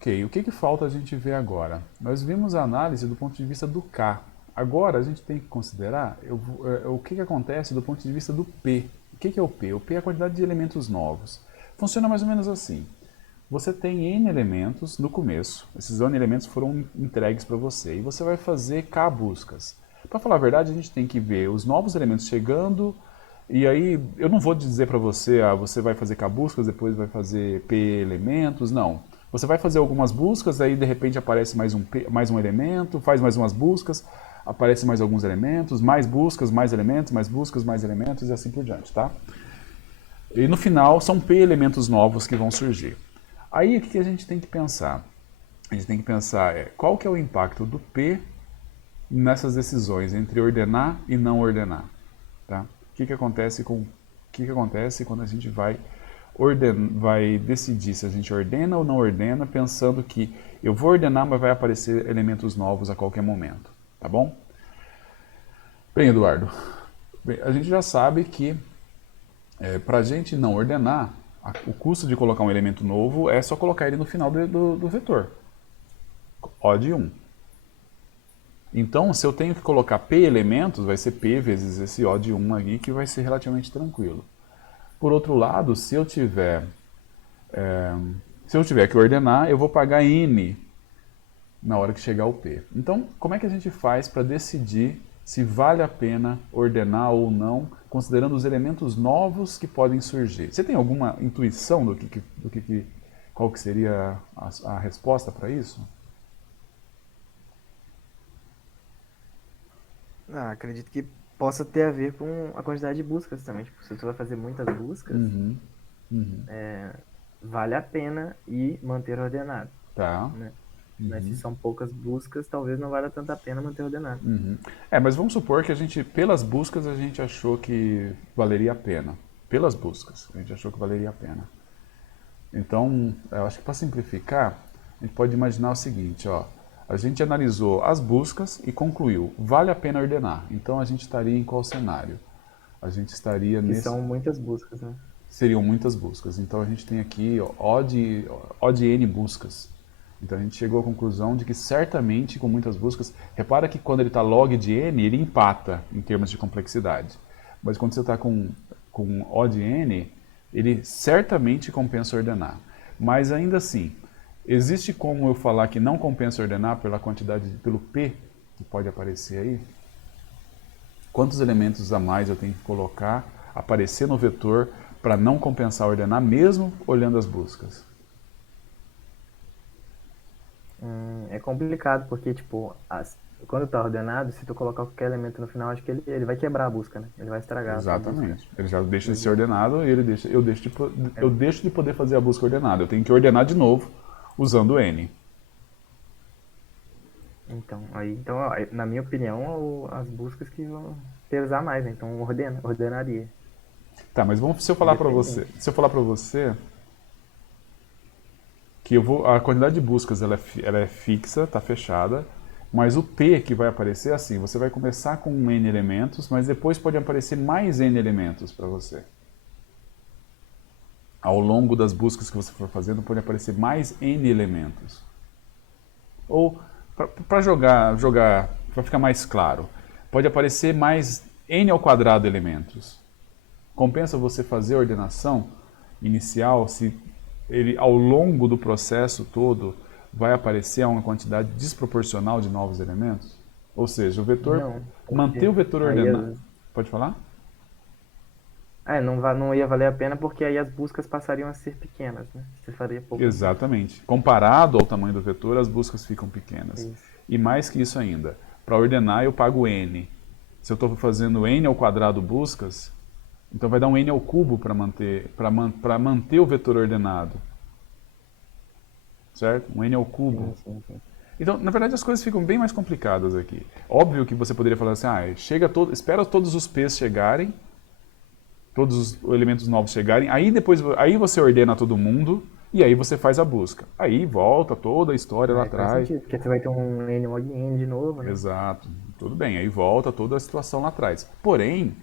Ok, o que falta a gente ver agora? Nós vimos a análise do ponto de vista do K. Agora a gente tem que considerar o que acontece do ponto de vista do P. O que é o P? O P é a quantidade de elementos novos. Funciona mais ou menos assim. Você tem N elementos no começo, esses N elementos foram entregues para você, e você vai fazer K buscas. Para falar a verdade, a gente tem que ver os novos elementos chegando, e aí eu não vou dizer para você, você vai fazer K buscas, depois vai fazer P elementos, não. Você vai fazer algumas buscas, aí de repente aparece mais um elemento, faz mais umas buscas, aparece mais alguns elementos, mais buscas, mais elementos, mais buscas, mais elementos e assim por diante, tá? E no final são P elementos novos que vão surgir. Aí o que a gente tem que pensar? A gente tem que pensar qual que é o impacto do P nessas decisões entre ordenar e não ordenar. Tá? O que acontece quando a gente vai decidir se a gente ordena ou não ordena, pensando que eu vou ordenar, mas vai aparecer elementos novos a qualquer momento. Tá bom? Bem, Eduardo, a gente já sabe que para a gente não ordenar, o custo de colocar um elemento novo é só colocar ele no final do vetor. O de 1. Então, se eu tenho que colocar P elementos, vai ser P vezes esse O de 1 aqui, que vai ser relativamente tranquilo. Por outro lado, se eu tiver que ordenar, eu vou pagar N na hora que chegar o P. Então, como é que a gente faz para decidir se vale a pena ordenar ou não, considerando os elementos novos que podem surgir? Você tem alguma intuição qual que seria a resposta para isso? Acredito que possa ter a ver com a quantidade de buscas também. Tipo, se tu vai fazer muitas buscas, vale a pena ir manter ordenado, Tá. né? Mas se são poucas buscas, talvez não valha tanto a pena manter ordenado. Mas vamos supor que pelas buscas, a gente achou que valeria a pena. Pelas buscas, a gente achou que valeria a pena. Então, eu acho que para simplificar, a gente pode imaginar o seguinte, ó. A gente analisou as buscas e concluiu, vale a pena ordenar. Então a gente estaria em qual cenário? A gente estaria Que nesse... são muitas buscas, né? Seriam muitas buscas. Então a gente tem aqui O de N buscas. Então a gente chegou à conclusão de que certamente com muitas buscas, repara que quando ele está log de N, ele empata em termos de complexidade. Mas quando você está com O de N, ele certamente compensa ordenar. Mas ainda assim, existe como eu falar que não compensa ordenar pelo P que pode aparecer aí? Quantos elementos a mais eu tenho que colocar, aparecer no vetor, para não compensar ordenar, mesmo olhando as buscas? É complicado, porque, tipo, quando tá ordenado, se tu colocar qualquer elemento no final, acho que ele vai quebrar a busca, né? Ele vai estragar a tua busca. Exatamente. Ele já deixa de ser E, ordenado e eu deixo de poder fazer a busca ordenada. Eu tenho que ordenar de novo usando N. então, ó, na minha opinião, as buscas que vão pesar mais, né? Então, ordenaria. Tá, mas se eu falar para você, Independente. que a quantidade de buscas ela é fixa, está fechada, mas o P que vai aparecer é assim, você vai começar com N elementos, mas depois pode aparecer mais N elementos para você. Ao longo das buscas que você for fazendo, pode aparecer mais N elementos. Ou, para para ficar mais claro, pode aparecer mais N ao quadrado elementos. Compensa você fazer a ordenação inicial se ele, ao longo do processo todo, vai aparecer uma quantidade desproporcional de novos elementos? Ou seja, Não, manter o porque vetor aí ordenado... Pode falar? não ia valer a pena porque aí as buscas passariam a ser pequenas, né? Você faria poucas buscas. Exatamente. Comparado ao tamanho do vetor, as buscas ficam pequenas. Isso. E mais que isso ainda, para ordenar eu pago n. Se eu estou fazendo n ao quadrado buscas, então vai dar um n ao cubo para manter o vetor ordenado. Certo? Um n ao cubo. Sim, sim, sim. Então, na verdade, as coisas ficam bem mais complicadas aqui. Óbvio que você poderia falar assim, espera todos os p's chegarem, todos os elementos novos chegarem, aí você ordena todo mundo, e aí você faz a busca. Aí volta toda a história lá Aí faz atrás. sentido, porque você vai ter um N log N de novo, né? Exato, tudo bem, aí volta toda a situação lá atrás. Porém,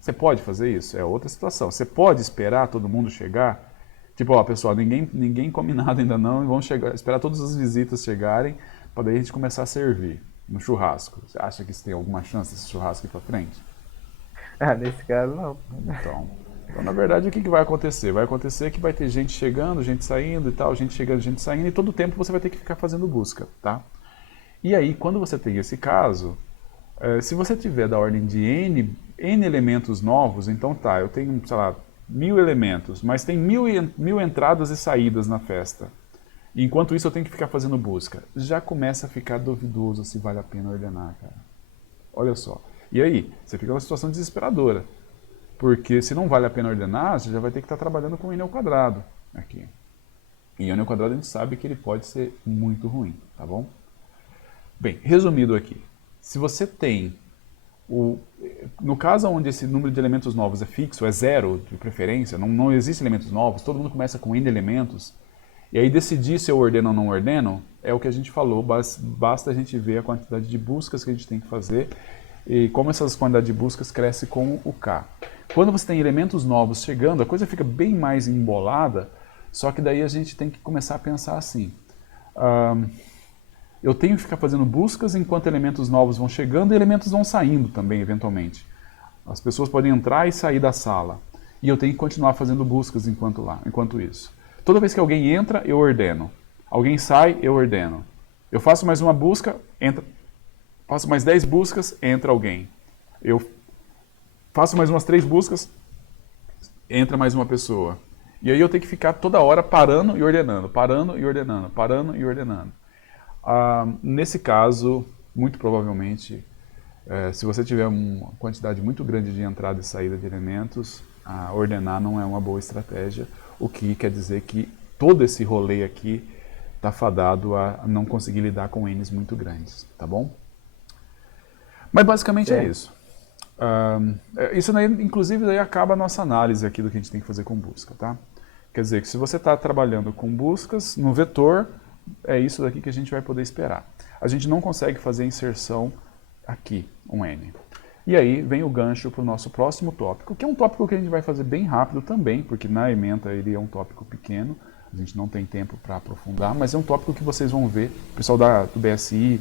você pode fazer isso? É outra situação. Você pode esperar todo mundo chegar? Tipo, ó, pessoal, ninguém come nada ainda não, e vamos esperar todas as visitas chegarem, para daí a gente começar a servir no churrasco. Você acha que isso tem alguma chance desse churrasco ir para frente? Ah, nesse caso, não. Então, na verdade, o que vai acontecer? Vai acontecer que vai ter gente chegando, gente saindo e tal, gente chegando, gente saindo, e todo o tempo você vai ter que ficar fazendo busca, tá? E aí, quando você tem esse caso, se você tiver da ordem de N elementos novos, então tá, eu tenho, sei lá, 1000 elementos, mas tem mil entradas e saídas na festa. E enquanto isso eu tenho que ficar fazendo busca. Já começa a ficar duvidoso se vale a pena ordenar, cara. Olha só. E aí, você fica numa situação desesperadora. Porque se não vale a pena ordenar, você já vai ter que estar trabalhando com N ao quadrado aqui. E N ao quadrado a gente sabe que ele pode ser muito ruim, tá bom? Bem, resumido aqui. Se você tem no caso onde esse número de elementos novos é fixo, é zero de preferência, não existe elementos novos, todo mundo começa com N elementos, e aí decidir se eu ordeno ou não ordeno, é o que a gente falou, basta a gente ver a quantidade de buscas que a gente tem que fazer, e como essas quantidades de buscas cresce com o K. Quando você tem elementos novos chegando, a coisa fica bem mais embolada, só que daí a gente tem que começar a pensar assim, eu tenho que ficar fazendo buscas enquanto elementos novos vão chegando e elementos vão saindo também, eventualmente. As pessoas podem entrar e sair da sala. E eu tenho que continuar fazendo buscas enquanto isso. Toda vez que alguém entra, eu ordeno. Alguém sai, eu ordeno. Eu faço mais uma busca, faço mais 10 buscas, entra alguém. Eu faço mais umas 3 buscas, entra mais uma pessoa. E aí eu tenho que ficar toda hora parando e ordenando, parando e ordenando, parando e ordenando. Nesse caso, muito provavelmente, se você tiver uma quantidade muito grande de entrada e saída de elementos, ordenar não é uma boa estratégia, o que quer dizer que todo esse rolê aqui está fadado a não conseguir lidar com N's muito grandes, tá bom? Mas basicamente é isso. Isso daí, inclusive, daí acaba a nossa análise aqui do que a gente tem que fazer com busca, tá? Quer dizer que se você está trabalhando com buscas no vetor, é isso daqui que a gente vai poder esperar. A gente não consegue fazer inserção aqui, um N. E aí vem o gancho para o nosso próximo tópico, que é um tópico que a gente vai fazer bem rápido também, porque na ementa ele é um tópico pequeno, a gente não tem tempo para aprofundar, mas é um tópico que vocês vão ver, o pessoal do BSI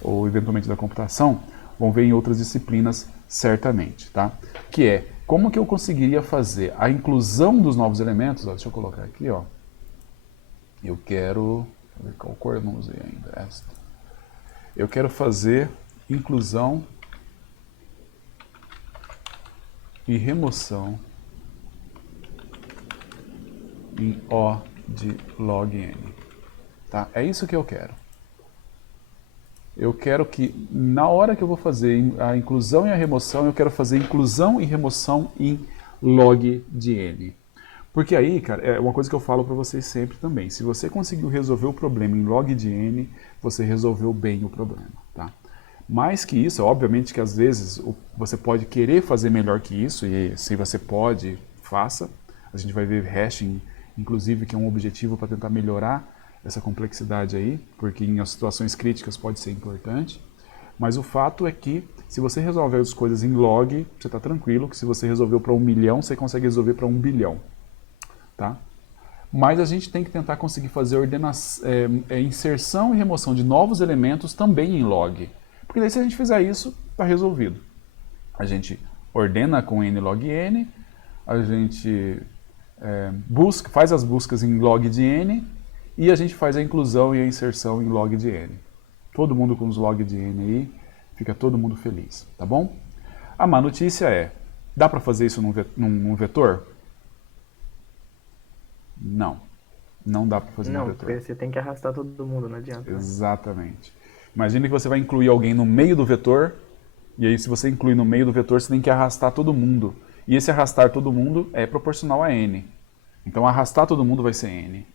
ou eventualmente da computação, vão ver em outras disciplinas certamente, tá? Que é, como que eu conseguiria fazer a inclusão dos novos elementos, ó, deixa eu colocar aqui, ó, eu quero, ver qual cor eu não usei ainda, esta. Eu quero fazer inclusão e remoção em O de log n. Tá? É isso que eu quero. Eu quero que, na hora que eu vou fazer a inclusão e a remoção, eu quero fazer inclusão e remoção em log de n. Porque aí, cara, é uma coisa que eu falo para vocês sempre também. Se você conseguiu resolver o problema em log de n, você resolveu bem o problema, tá? Mais que isso, obviamente que às vezes você pode querer fazer melhor que isso, e se você pode, faça. A gente vai ver hashing, inclusive, que é um objetivo para tentar melhorar essa complexidade aí, porque em situações críticas pode ser importante. Mas o fato é que, se você resolver as coisas em log, você está tranquilo, que se você resolveu para 1 milhão, você consegue resolver para 1 bilhão. Tá? Mas a gente tem que tentar conseguir fazer inserção e remoção de novos elementos também em log. Porque daí se a gente fizer isso, está resolvido. A gente ordena com n log n, a gente faz as buscas em log de n, e a gente faz a inclusão e a inserção em log de n. Todo mundo com os log de n aí, fica todo mundo feliz, tá bom? A má notícia é, dá para fazer isso num vetor? Não dá para fazer num vetor. Não, porque você tem que arrastar todo mundo, não adianta. Exatamente. Imagine que você vai incluir alguém no meio do vetor, e aí se você inclui no meio do vetor, você tem que arrastar todo mundo. E esse arrastar todo mundo é proporcional a n. Então arrastar todo mundo vai ser n.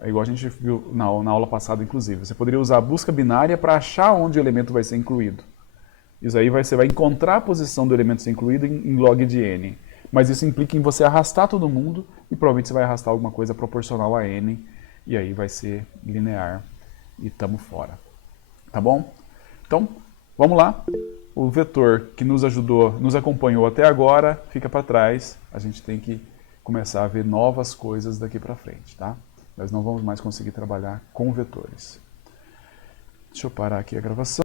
É igual a gente viu na aula passada, inclusive. Você poderia usar a busca binária para achar onde o elemento vai ser incluído. Isso aí você vai encontrar a posição do elemento ser incluído em log de n. Mas isso implica em você arrastar todo mundo, e provavelmente você vai arrastar alguma coisa proporcional a n, e aí vai ser linear, e estamos fora. Tá bom? Então, vamos lá. O vetor que nos ajudou, nos acompanhou até agora, fica para trás. A gente tem que começar a ver novas coisas daqui para frente, tá? Nós não vamos mais conseguir trabalhar com vetores. Deixa eu parar aqui a gravação.